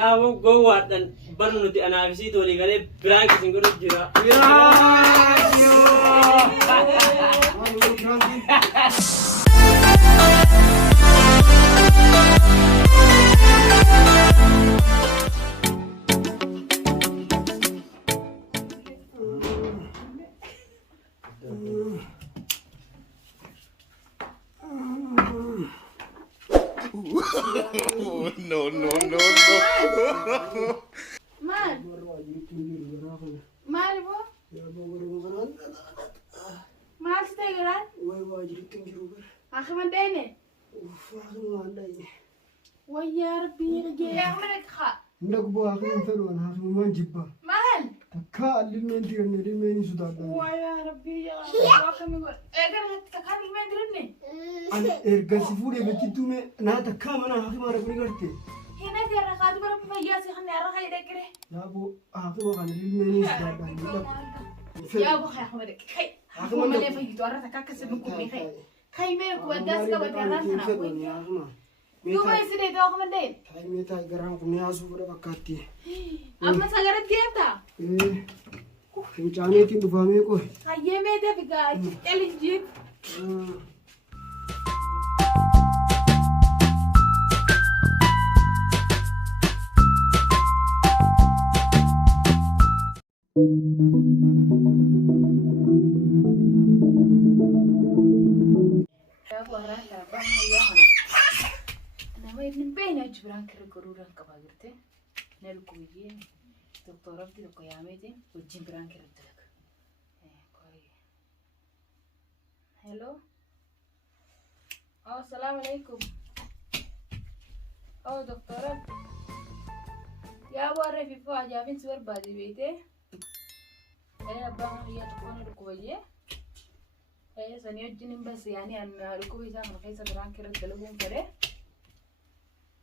يا أبو جواد برنودي أنا بسيط ولي قال برانك سنقول الجرا No, no, no, no. مال مال بو مال ستيغران اخي من ديني ويا ربي يا عمرك خا عندك بو اخي من فلون اخي من جبه مال تكا اللي من سودان ويا ربي يا واخي من اقدر تكان من درني انا ارغسفوري بكيتومي انا تكا انا اخي ما ربني قرتي هنا دي رقاد برب فياسي خلني اروح يدكره يا ابو اخي ما كان اللي سودان يا ابو خي احمدك خي اخي ما لي فيتو ارتك كسب منكم خي خي ميرك وداس كبتيران انا اقول يوم يسدي تو اخي من دين هاي ميتا غرام كني اسو بره بكاتي اما سغرت كيفتا ايه فنجاني تي دفامي كو هاي ميتا بقى تلجي جبران كرقروران كباغرتي نلقويه دكتورة بدي قيامتي وجبران كردلك كوي هلو السلام عليكم دكتورة يا وري في فوا جابين سور بادي بيتي ابا هي تكون ركويه سنيو جنين بس يعني ان ركوي زمان خيسه بران كردلهم كده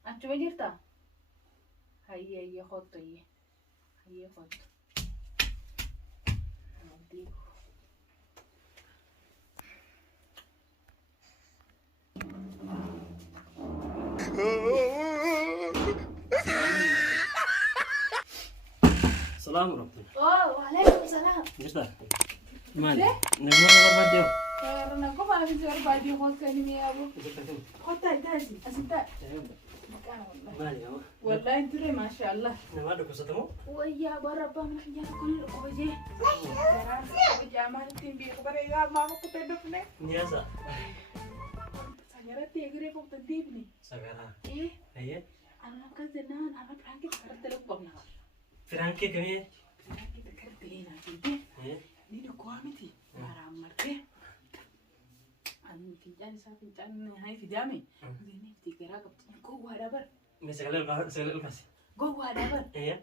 أنت بجرتا هي خط هي خط السلام ورحمة الله وعليكم السلام جرتا مالي نمر برباديو أنا كم أنا بنزور برباديو خد كلمة يا أبو خد تاجي أسمع مالي أما والله أنت ما شاء الله نما دكتور ستمو ويا بربا من حجار كل كوجي جامعة تيم بيخبر يا ما كنت دفنه نياسا سيارة تيجري فوق تديبني سكرا إيه هي أنا كذنان أنا فرانكي تكرت لك بقنا فرانكي كمية فرانكي تكرت لينا تيجي هي نيجي كوامتي مرام مرتي أنا في جاني سافي جاني هاي في جامي زيني في كراك بتجي جوا دبر مسكال الكاسي جوا دبر هي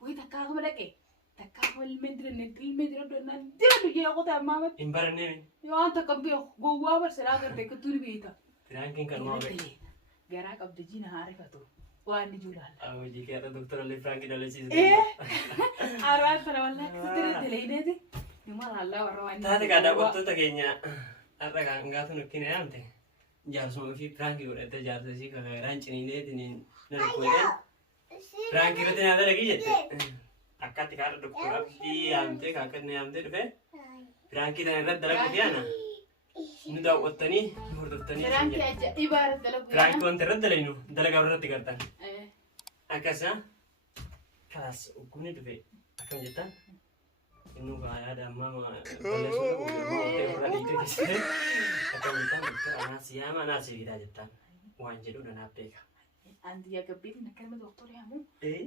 وي تكاغ ملكي تكاغ المدر المدر بدنا ندير بيجي أخذ أمامك إمبارني يا أنت كم بيو جوا بس لا كرتك كتوري بيتا فرانكي كانوا معي جراك أبدجينا عارفته وأنا جولان أو يجي كذا دكتور اللي فرانكي دلسي إيه عارف أنا والله كتير تلاقيني دي نمر الله ورواني هذا كذا قلت تكينيا هذا كان قاتو نكين أمتى جالس ما في فرانكي ولا تجالس سي كغيران شنينه تنين نركوين فرانكي رتنا هذا لقي جت أكاد تكار دكتور أبدي أمتى كأكاد نيامتى دفع فرانكي تنا رد دلك بيانا ندا وطني مردفتني فرانكي أجا إبارة دلك فرانكي وانت رد دلينو دلك أبرد تكرتان أكاسا خلاص وكوني دفع أكمل جتا إنه قاعد أما ما بلشوا وقتي فرادي كيسه أكمل جتا دكتور أنا سيام أنا سيجدا جتا وانجلو دنا بيكا عندي يا قبيل نكلم دكتور يا مو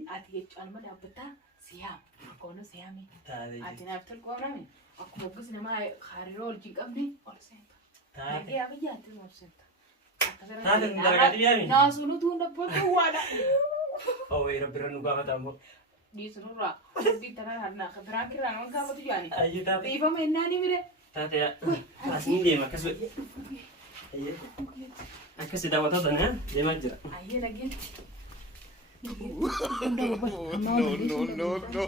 أتيجي المدى بتا سيام كونه سيامي أتينا أفتل قرامي أكو بس نما خارجول جيك أبني ولا سنتا يا أبي جاتي ما سنتا هذا درجات يامي ناسونو تون دبته وادا أو يا رب رنو قامت أمو دي سنورا دي تنا هرنا خبران كران وان قامت جاني أيه تاتي تيفا مناني ميري تاتي أسمين دي ما كسب أيه أكسي دعوة تطلع دي ما جرى أيه لقيت No, no, no.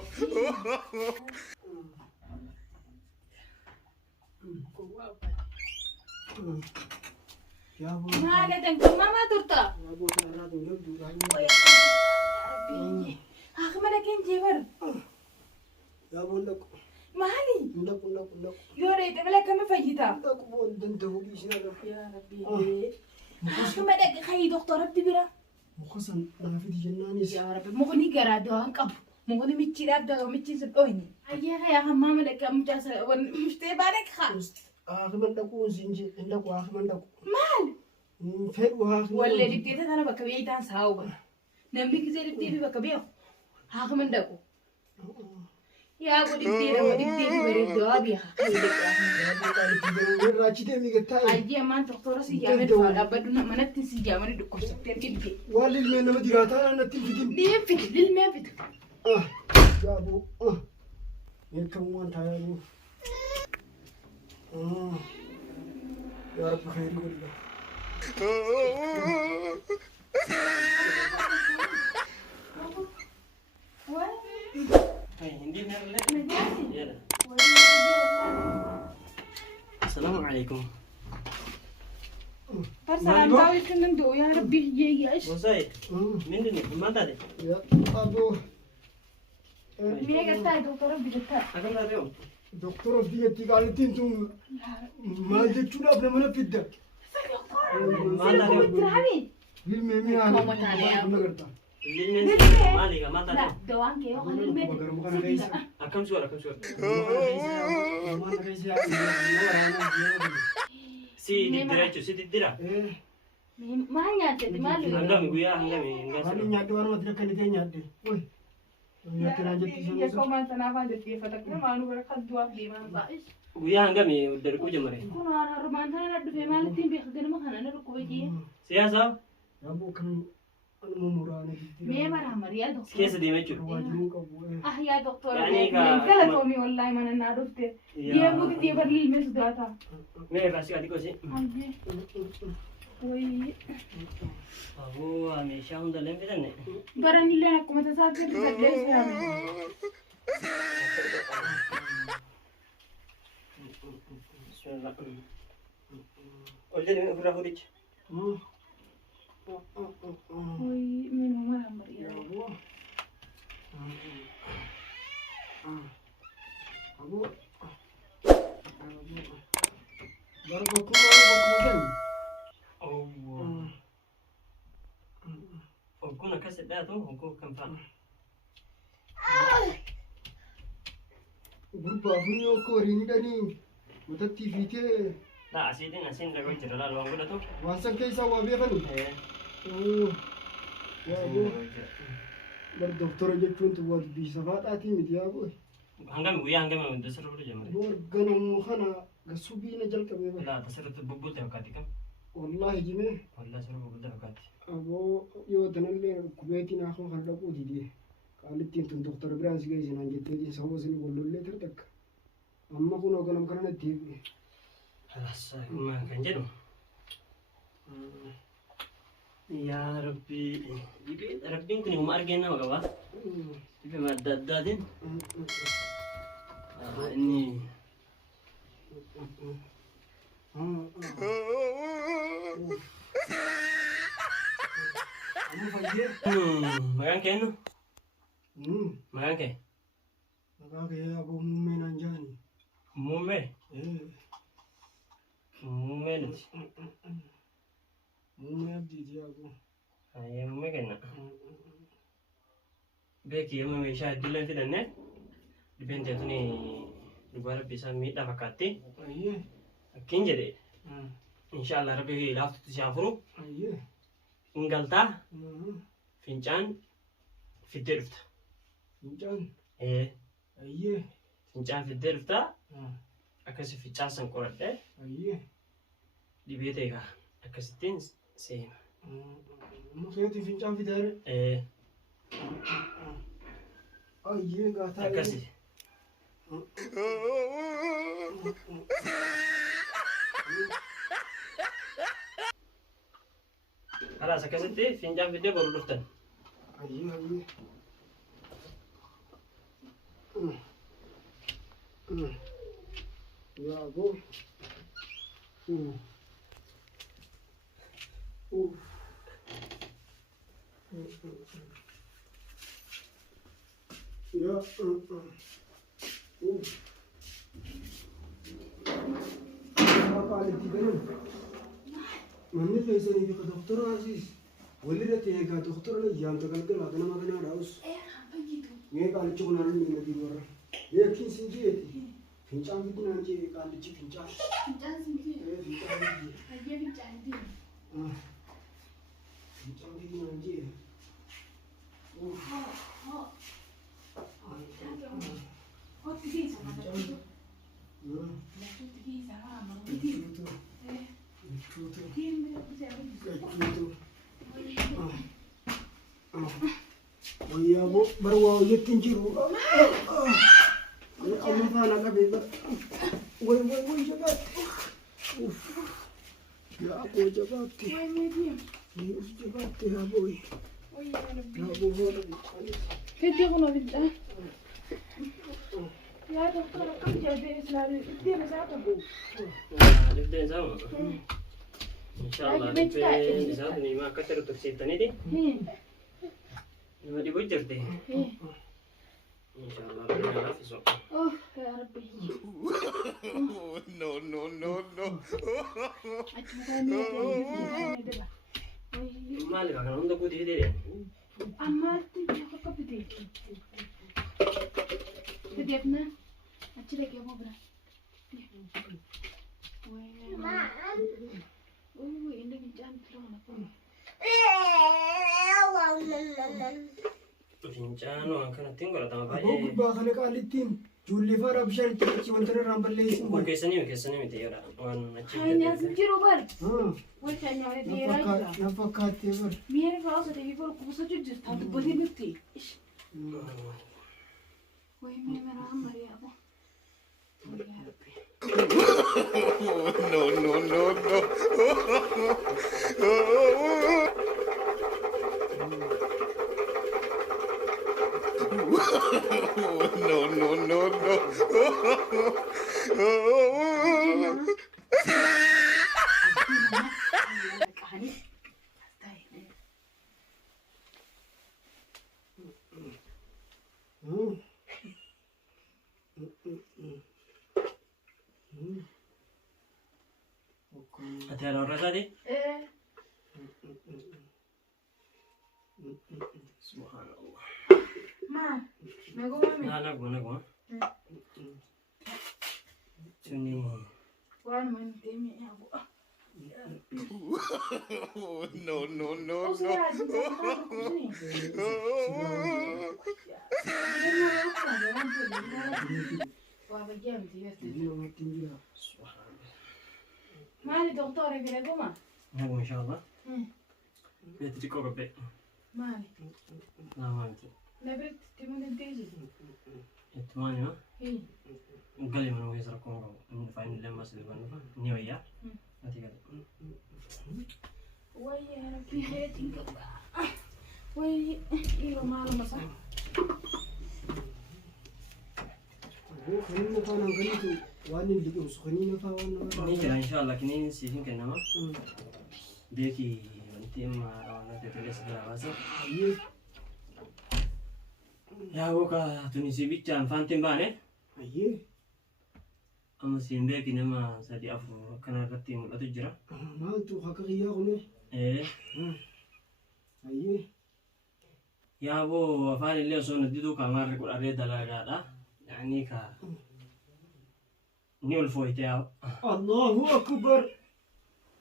ما ada tengku mama turta. يا ابو انا دولك دولاني كان جبر يا ابو لك مالي لك لك لك يوري تملا كم فجيتا لك بون انت هو ليش هذا يا ربي كم دق خي دكتور ربي برا مخصن انا في جنانيس يا ربي مغني قرادو انقب مغني متي دابدا متي سبويني هيا يا حمام لك كم جاس مش تبارك خالص اخي من دكو زنجي عندك واخي من دكو مال فين واخي ولا دبتي انا بكبي دان ساوبا نمبي كزي دبتي بكبي هاخ من دكو يا ابو دبتي بريد دوابي راتشي ميغتاي اجي ما دكتور سي جامد فابدنا منت سي جامد دكتور سكتر كدي والي المين ما ديراتا انا تلفتين ليه فت للما فت يا ابو يركم وانت يا ابو يا رب خير والله السلام عليكم. برسلام داوي كنن دو يا ربي ياش وزايد من دني ما داري يا ابو مين قتاي دكتور ربي قتاي أكمل اليوم دكتور في تيغالتين تو ما دتشونا بنمنا فيدا ما داري ترحمي بالميمي كوما تاني يا أبو. نغرتا لين ما لي ما لا داري دوان كيو خلي الميت أكم شوار سي ديراتشو سي ديرا ما نياتي ما لو هنگام غويا هنگام Ani nyaade warma tira kan ite nyaade. Oi. Nyaate na jetti يا sono so. كوما تنافع دتي فتك ما نو بركة دوا بيمان بايش غويا هنگام دركو جمري كون انا رمان تنا ندفع مالتين بيخدم ما خنا نركو بيجي سياسة Ya bu kan anu murane ditti. مي مرة مريا دكتور كيس دي مچو Wajinu ka bu. اه يا دكتور يعني قالت امي والله ما انا عرفت يا مو دي برلي المس داتا مي بس كادي كوسي وي أبو همیشه هم دلم بدنه براني لنا كما تسافر تدرس يا بسم الله قلت لي فرا هوريك وي من مرة مريا Ya bu. Abu. Baru baku kan. أو وكنا كسب ده تو وكو كم فان Gurba hunyo ko ringdani. Mutatti fite لا أسين لقوا جرا لا لو أقول تو wasan kai sawa be kan. Ya bu. Bar doktor jechuun tu wal bisa fadhaati miti yaa boy. هنگام ويا هنگام دسر ولا جمري Bor ganam khana gasubi na jalqabe ba. لا دسر تبغى تبغى كم Wallahi jime والله سر بغى تبغى abo yoo tanalle kubeetiin akhu kan dhaquu didee qaalittiin tun doktor biraan si geessin an jetteetiin sababa sini gollollee tirtakka amma kun oganam kana deebi'e. خلاص ما كان جدو يا ربي ربي يمكن يوم أرجعنا وقبا تبي ما دادين إني makan kenu makan ke Maka kaya ako mume nandyan. mume mume nanti Mume abdi di ako. ayah mume kena beki yang mume syah dulu nanti dan net dipende tu ni dua bisa mita fakati Ayye. akin jadi insyaallah rabbi laftu tisafru Ayye. ingalta fincan fitirfta Mincan. Ayye. fincan fitirfta akasi fincan san qoradde Ayye. dibete ka akasitin sema Mukheeti fincan fidare. Ayye gata. akasi خلاص akasitti fincan fidde boru dhuftan Ayye ayye. Ya ako. يا قال تدرون من ليسني في دكتور عزيز ولدت هيك دكتور لي جام تقلقل هذا ما كان راوس مين قال تشوفنا لي نبي ورا لكن سنجيتي فينجان بدنا نجي قال تجي فينجان سنجي فينجان هيا فينجان دي فينجان بدنا نجي ويا ابو بروا يتنجروا الله فانا قبل وي جبات يا ابو جباتي جباتي يا ابوي يا ابو هذا كيف يغنى بالله يا دكتور كم جايبين اسمها دي مساعدة ابو نبدأ نسوي إن شاء الله نبدأ نسوي ما كثر تفسيرتني دي ما دي بجرتي إن شاء الله ربنا يحفظه اوه يا ربي No, no, no, no. ما لك أنا عندك قدي دي أما تجي كبدي بدي ابنا أشيلك يا بابا اوه إنك جام ترونا فينجان وان كانت تنقل تما ابو باي باخلي قالتين جولي فار بشان تجي وانت رامبليس وكيسني متيرا وان هاي ناس تجرو بر ها وكان يعني ديراجا نفكات تبر مين راسه تبي بقول كوسة جد هذا بدي نبتي إيش وين مين مرام مريا أبو يا ربي No, no, no, no. No, no, no, no. كهني أتى على الرجال دي إيه سبحان الله ما قوم لا نقوم شنو وين من تيمي يا أبو No, no, no, أوصل no. على مالي دكتور في الجمعة نقوم إن شاء الله بيتريكو ربي مالي لا ما أنت نبرت تمون تيجي الثمانية ما هي قال لي من هو يسرقون من فاين لما سيبان نيويا أنت قال ويا ربي هاتي وي إيوه ماله مصح هو خلينا فانا قلت واني اللي يوصل خلينا فانا نيجي إن شاء الله كنين سيفين كنا بيكي أنت ما أنا تدرس دراسة يا وكا تونسي بيتشان فانتين بانه ايه أما سيمبيكي نما سادي أفو كنا رتي ملأ تجرا ما انتو حقيقي يا غني إيه ايه يا أبو أفعل اللي أصلا نديدو كمان ركول أريد دلالة يعني كا نيول فويتة الله اكبر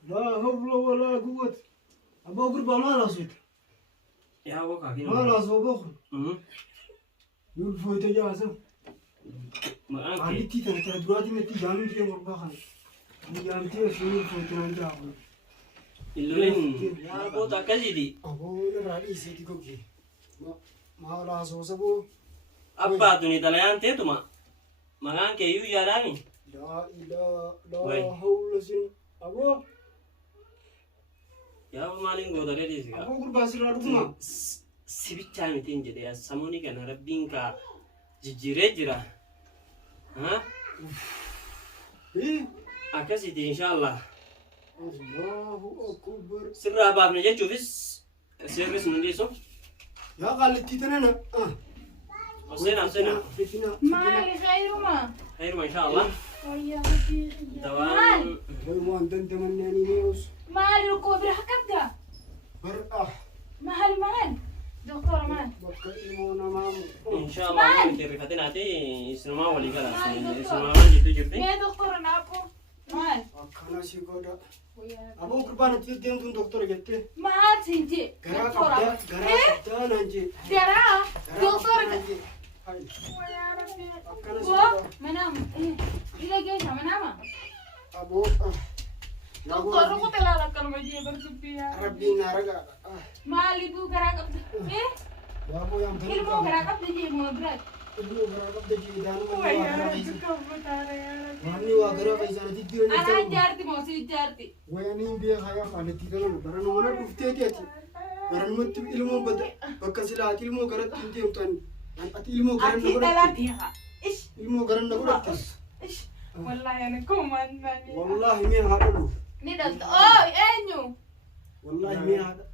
لا حول ولا قوة ابو قرب ما ناسيت يا أبو كاكين ما ناسو بخل يلفو يتجاسم ما أنت عندي ترى دلوقتي نتي جامي في مربخن جامتي في يلفو تنجاو اللين يا أبو تكذبي ابو نرالي سيتي كوكي ما ناسو سبو أبا دوني تلاين تيتوما ما أنك يو جارامي لا اله وين؟ لا حول سن ابو يا أبو مالين غودا كذي ابو قرب سيرا دكما سبيتشا متين جدي يا ساموني كان ربين كا جيرة ها ايه أكاسيتي إن شاء الله الله اكبر سر أباب نجت شوفيس سيرفيس من ديسو يا قالتي تنانا أصينا مالي خيرما خير ما إن شاء الله ويا ربي دوام وان دنت من يعني ميوس مالي ركوب رحكبك برأة مال دكتورة مال بكلمونا مام إن شاء الله من ترفتين هاتي سنما ولي كلا سنما ولي تجربي يا دكتورة نابو مال أكنا سيكودا أبو كربان تيجي تون دكتور جتة مال سنتي غرا دكتورة كبدا نانجي جرا دكتورة هاي ويا ربي أكنا و سيكودا منام إلى جيش منام أبو دكتورة قلت لا لك المجيء بركبيها ربي نارجع مالي بو غرا قبل إيه يا أبو يا مدري ilmu غرا قبل جي مو براد ilmu غرا قبدا جيدان ويا ربي كفتار يا ربي واني وغرا فايزان تدير أنا جارتي موسي جارتي ويانين بيه خايا فالتي دلنا برنا ولا دفتيتي برنا مت ilmu بد بكسلات ilmu غرا تنتي متن أنت ilmu غرا أكيد نقول لا فيها إيش ilmu غرا نقول إيش والله أنا كمان والله مين هذا ندلت أوه إنيو والله مين هذا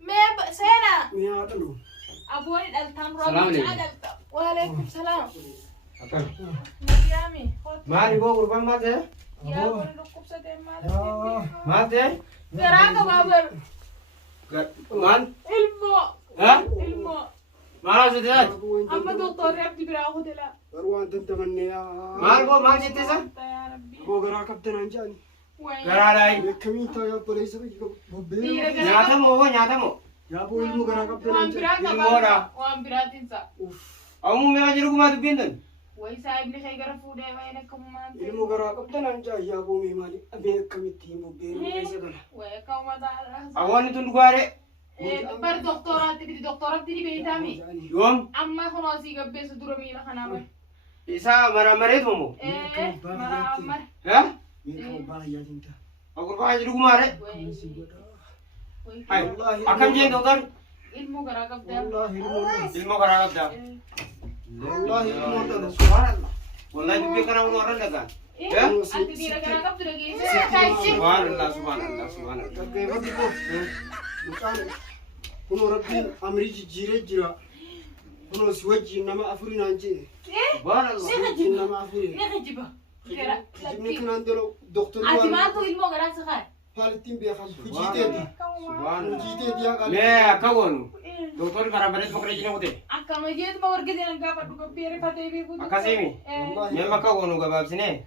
ما سينا مين هذا أبوي دلتان سلام عليكم. وعليكم السلام Akan. نبيامي Mari bo kurban mate. يا أبوي لكم سدين Mate. تراك بابر Man. ilmu Ha? ilmu Mana sudah? أما دكتور يبدي براهو دلا روان تنتمنى يا Mal bo mal jete sa? يا ربي أبو غرا كابتن أنجاني وين Garadai. كمين تا يا بوليس ببين Nyata mo, nyata mo. يا أبو ilmu غرا كابتن وان أنجاني براك ilmu ora. وان براتينسا Amu me ajiru kuma tu bindan. ويسا ابن خيغر فودي وينكم ما ilmu غرا كابتن أنجاني يا أبو ميمالي أبي كمين تيم ببين بيسا كلا ويكم ما دار Awani tu duare. بر دكتورات تبي دكتورات تبي بيتامي Yom. أما خلاص يقبل صدور ميلا خنامه Isa mara tu mo. إيه مرا أمر Ha? مين كم باهي يا تنتا Aku kurban ajiru kuma re. Hai. Akan je doktor. ilmu gara kabda والله ilmu Ilmu karagap da. والله ilmu Subhanallah. Wallahi tu kana uno orang dagan. إيه Ya? أنت دي gara kabda lagi كايشي Subhanallah, subhanallah, subhanallah. كيف تقول مكان كنو ربين أمريكي جيرة جرا كنو سوجي نما أفرين أنجي إيه Subhanallah. سوجي نما أفرين ليه جيبه كيرا جبني كان عندنا دكتور أنت ما تو ilmu gara سخار فالتين بيخال فجيتي Subhanallah. فجيتي يا قال Me kawon. Doktor karabanes pokre jine kote. أكا ما جيت ما ورقة دي أنا قابل بكبيرة فتاة بيكون Akasemi. Me makawon gabab sine.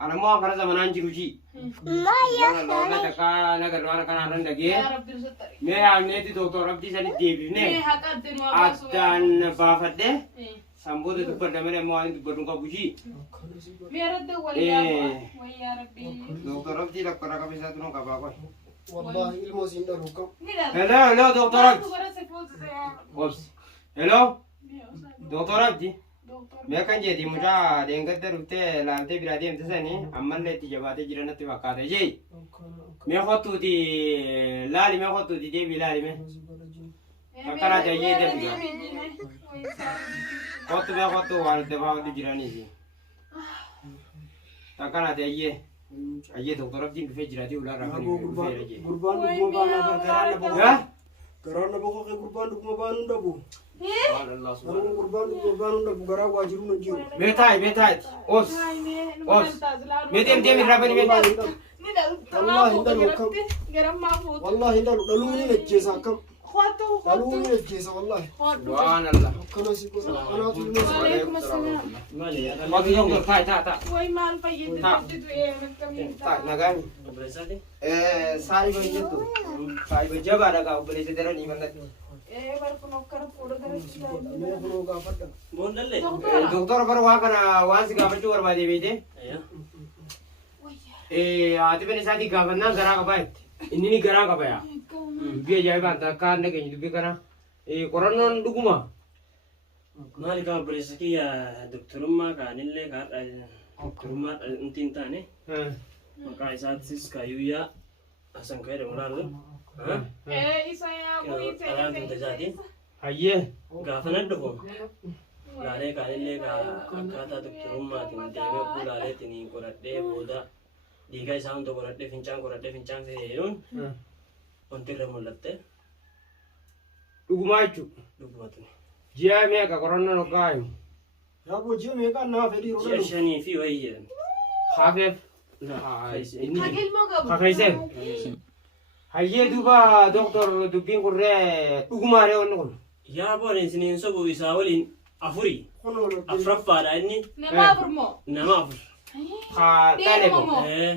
Ana mo kara zaman anjiru ji. Subhanallah. Taka nagar wana kana ran dage. يا رب ترزقني Me amne ti doktor abdi sani debi إيه ne. هكذا نواباسو Adan bafadde. إيه Sambo de tukar damene mo an tukar ka buji. ميرد ولا ويا ربي Doktor abdi la kara ka bisa tuno ka ba ko. والله الموزين ده لوكم نيدا Hello, hello doktor abdi. دكتور Ops. Hello. Doktor abdi. Me kan je di muda dengar terute lamte biradi emte sani ammalle ti jabate jirana ti wakate je. Me khotu di lali me khotu di debi lali me. Takara jaye debi. Khotu me khotu wal de ba di jirani ji. Takara jaye. Aye doktor abdi bi jirati ular rakani. قربان دكما بانا بركرانا بقى Ya? كرانا بقى قربان دكما بانا دبو Allah subhanahu. قربان دبو كرا واجرون نجيو Betai, betai. Os. Me dem rabani me. والله ده لوكم والله ده لولي نجيسا كم لولي نجيسا والله Subhanallah. كنا سيكون أنا أقول وعليكم السلام Mati doktor, tai, tai, tai. وي مال فايد تبدي ايه من كمين Tai, nagani. Berarti Sai banyak tu. Sai banyak ada kau boleh cedera ni mana? ايه بركو نوكر فوڑ درس أنا أقول كافر mondal le. Doktor baru wah kana wah sih kapan cuci warma dewi deh. Ya. Ati bani sadi kapan nang gara kapai? Ini ni gara kapai ya? Biar jaya bantah kan deh kayaknya biar kana. Koran duguma. Mali ka berarti ya doktorumma ka nille ka doktorumma untin tane. Maka isaat sis kayu ya asan kaya de mulalu. ايه يسايا ابوي Alam tu terjadi. Aye. Gafanan doko. Lale ka nille ka kata doktorumma tin deme ku lale tini koradde boda. Diga isam to koradde fincang se yun. Ontir remulatte. Duguma itu. Dugma tu. Ji'a meeqa qorannoo nu kaayu? Yaa bojjii meeqaan naa fedhii ji'a rola. shanii fi wayii Hafeef. Ilmoo qabu. Kakaiseen. Hayyee duuba doktor dubbiin kurree dhugumaaree wanni kun. yaa boon isiniin sobu isaa waliin afurii afuraffaadha inni Nama afurmoo. nama afur Haa dhale ko. Deemamoo. Eh,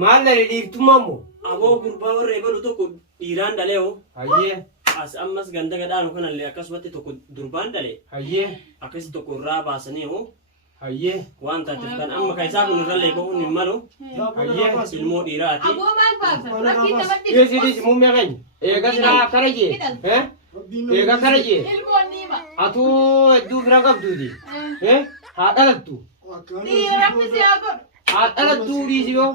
Maal dhalee dhiirtummaa moo? aboo gurbaa warra eebalu tokko dhiiraan dhaleeho Hayyee. as ammas ganda gadhaanu kanallee akkasumatti tokko durbaan dhale Hayyee. akkasi tokko irraa baasaniiho Hayyee. waan taateef kan amma kan isaa kun irrallee bahuun hin malu ilmoo dhiiraati Aboo maal baasa? Rakkiin namatti Dhiisi dhiisi muummee keenya. Eegas naa akkana jee. Eega akkana jee. ilmoon niima. Atuu hedduu bira qabduuti. Haa dhalattu. Dhiironni si haa godhu. Haa dhalattuu dhiisi yoo.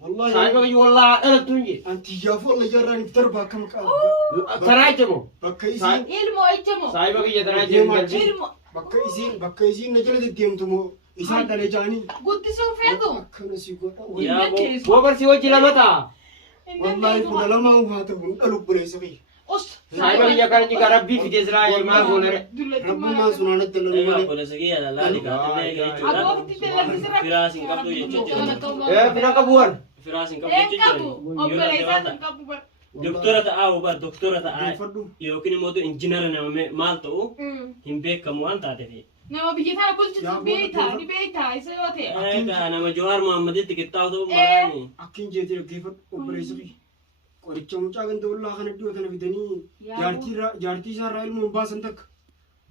Wallahi. Saayiba kiyya wallaa haa dhalattuu hin jee. Anti yaafoo alla jarraan iftar bakka maqaa. Tanaa jechamoo. Bakka isiin. Ilmoo ijjamoo. Saayiba kiyya tanaa jechamoo. Ilmoo. Bakka isiin na jala deddeemtu moo isaan dhalee jaanii. Guddisuu feetu. Akkana si godha. yaa boo Gobarsi wajji lama ta'a. Wallahi kudha lamaa haa ta'u hin dhalu buleessa kiyya. Saayiba kiyya kana jiga rabbii fidee silaa maal goonare. Rabbummaan sun aanatti dalanu egaa malee. obboleessa kiyya lalaali gaafannee jechuudha Abootti dalagisiraa. firaas hin qabdu jechuudha Fira qabuwan. firaas hin qabdu Een qabu. jechuudha Obboleessaa hin qabu bar. doktora ta'aa hubar doktora ta'aa Deeffadhu. yookiin immoo injiinara nama maal ta'u hin beekamu waan taateef Nama biyya tana bulchitu beektaa ni beektaa isa yoo ta'e. egaa nama Jawaar Muhammaditti qixxaa'u ta'uu maraani Akkin jeetee dhaggeeffadhu obboleessa kiyya. Qoricha mucaa ganda ollaa kana iddoo tana fidanii jaartii isaarraa ilmoon baasan takka.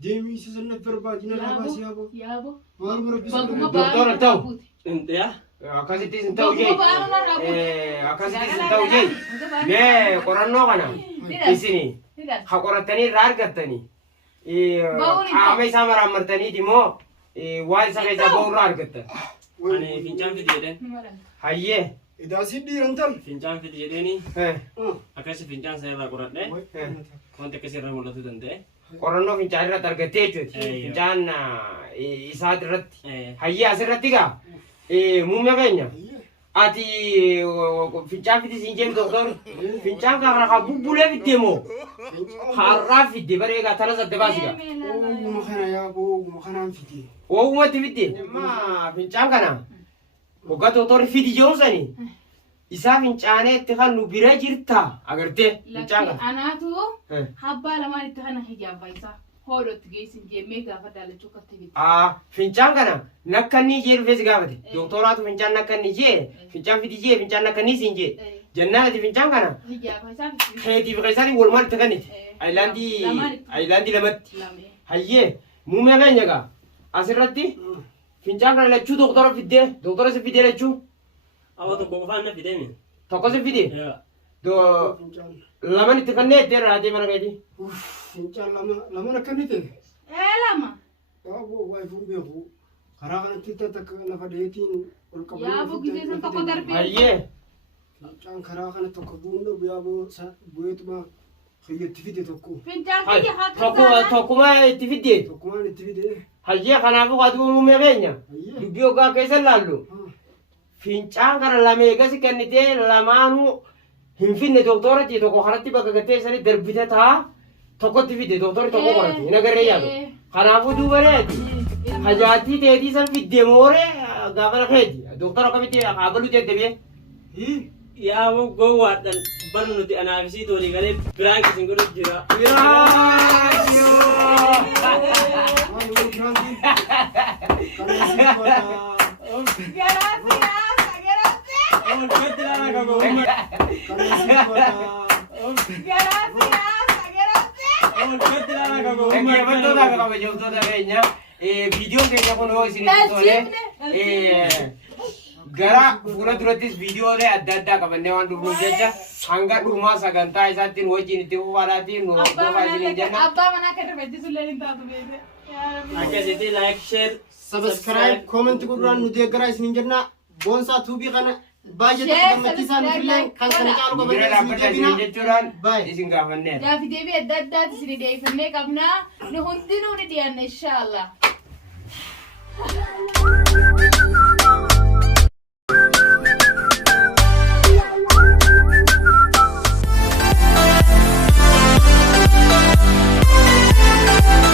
Deemii isa sanatti barbaadina irraa baasee yaaboo. Yaaboo. Waan barbaachisu. Baguma Doktora baara. ta'u. intiyaa Akkasittis hin ta'u jee. Baguma baara narraa buute. Akkasittis hin ta'u jee. Mee qorannoo kana isinii ha qorattanii irraa argattanii qaama isaa maraammartaniiti immoo waan isa keessaa ba'u irraa argattan. ani fincaan fidi jedheen Hayyee. Idaasiin dhiiran tal. fincaan fidi jedheeni akkasi fincaan sana irraa qoradhe wanti akkasii irraa mul'atu danda'e Qorannoo fincaan irratti argattee jechuuti. Fincaan isaa irratti. Hayyee asirratti gaa muummee keenya. Ati fincaan fidi siin jennu doktor. Fincaan kana kan bubbulee fiddee moo? Har'aa fiddee bareegaa tana sadde baasigaa. Ooguma kana yaaboo ooguma kanaan fidee. Oogumatti fiddee. Fincaan kana waggaa doktorri fidi jechuusanii. Isaa fincaanee itti kan nu bira jirta agartee fincaan Lakki kana. anaatu habbaa lamaan itti kana hijaabaa isaa hoodhotti geessin jeemee gaafa daalachuu akkatti bitti. Fincaan kana nakkanni jee dhufee si gaafate. Doktoraatu fincaan nakkanni jee fincaan fidi jee fincaan nakkanni siin jee. Jennaan ati fincaan kana Hijaabaa isaa bitti. keetiif keessatti walumaan itti kannite. Ayilaandii lamatti. Lamee. Hayyee muummee keenya gaa asirratti fincaan kana lachuu doktora fiddee doktora si fidee lachuu awwa tokko qofaan na fidemi tokko si fidee Fincaan. laman itti kannee itti raatee mana keetii. Fincaan lama akkani ta'e. Lama. Yaaboo waa ifuun beeku. Karaa kanatti takka lafa dheetiin ol qabanii. Yaaboo gisee san tokko darbee. Hayyee Fincaan karaa kana tokko bu'uun yaaboo bu'eetuma kiyyatti fide tokko. Fincaan kiyya akka tokkuma itti fiddee. Tokkumaan itti fide. Hayyee kanaafuu waaduu muummee keenya Hayyee. dubbii hoggaa keessa laallu. Fincaan kana lama eegasi kennitee lamaanuu hin finne doktoratti tokko kanatti bakka gattee sanii darbite ta'a tokkotti fidde doktorri tokko qorate hin agarree yaadu. Kanaafuu duuba reeti hajaajii teetii san fidde mooree gaafa keeti doktora akkamitti haabaluu teette bee. yaa gowwaadhan barnu nuti anaafisii toonii galee biraan kisin godhu jira Dhaggeeffattoota akka kabajamtoota keenya viidiyoon keenya kun yoo isinitti tole gara fuula durattis viidiyoolee adda addaa qabannee waan dhufnuuf jecha hanga dhumaa sagantaa isaatti wajjin itti fufaadhaatiin nu hordofaa isiniin jenna. Abbaa manaa kan rifeensi sullee hin taatu beekte. akkasitti laayik sheer Subscribe, comment godhuudhaan nu deeggaraa isiniin jenna. Boonsaa tuubii kana baay'ee gammachiisaa nufillee kan kana caalu Bira qabanii dhaabbata isin isin jechuudhaan Baay'ee. isin gaafanneera. Gaafi deebii adda addaati isin deeffannee qabnaa. Nu hundinuu ni dhiyaanna inshaallah.